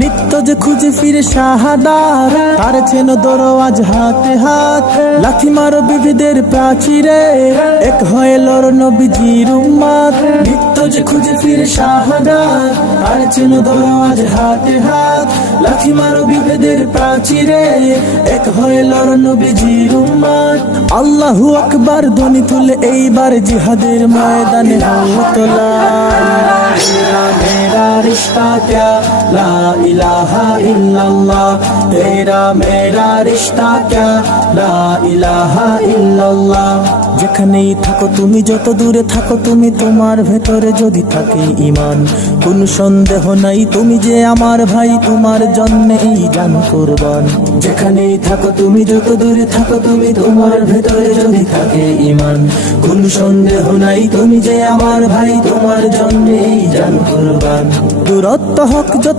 নিত্য যে খুঁজে ফিরে শাহাদাত, তার চেন দরওয়াজ হাতে হাত। লাথি মারো বিবিদের প্রাচীরে, এক হয়ে লড় নবীজির উম্মত। নিত্য যে খুঁজে ফিরে শাহাদাত, তার চেন দরওয়াজ হাতে হাত। লাথি মারো বিবিদের প্রাচীরে, এক হয়ে লড় নবীজির উম্মত। আল্লাহু আকবার ধ্বনি তুলে এইবার জিহাদের ময়দানে তোলা। मेरा रिश्ता क्या ला इलाहा इल्लल्लाह, तेरा मेरा रिश्ता क्या ला इलाहा इल्लल्लाह। যেখানেই থাকো তুমি, যত দূরে থাকো তুমি, তোমার ভেতরে যদি থাকে ঈমান, কোন সন্দেহ নাই তুমি যে আমার ভাই, তোমার জন্যে এই জান কুরবান। যেখানেই থাকো তুমি, যত দূরে থাকো তুমি, তোমার ভেতরে যদি থাকে ঈমান, কোন সন্দেহ নাই তুমি যে আমার ভাই, তোমার জন্যে এই জান কুরবান। দূরত্ব হোক যত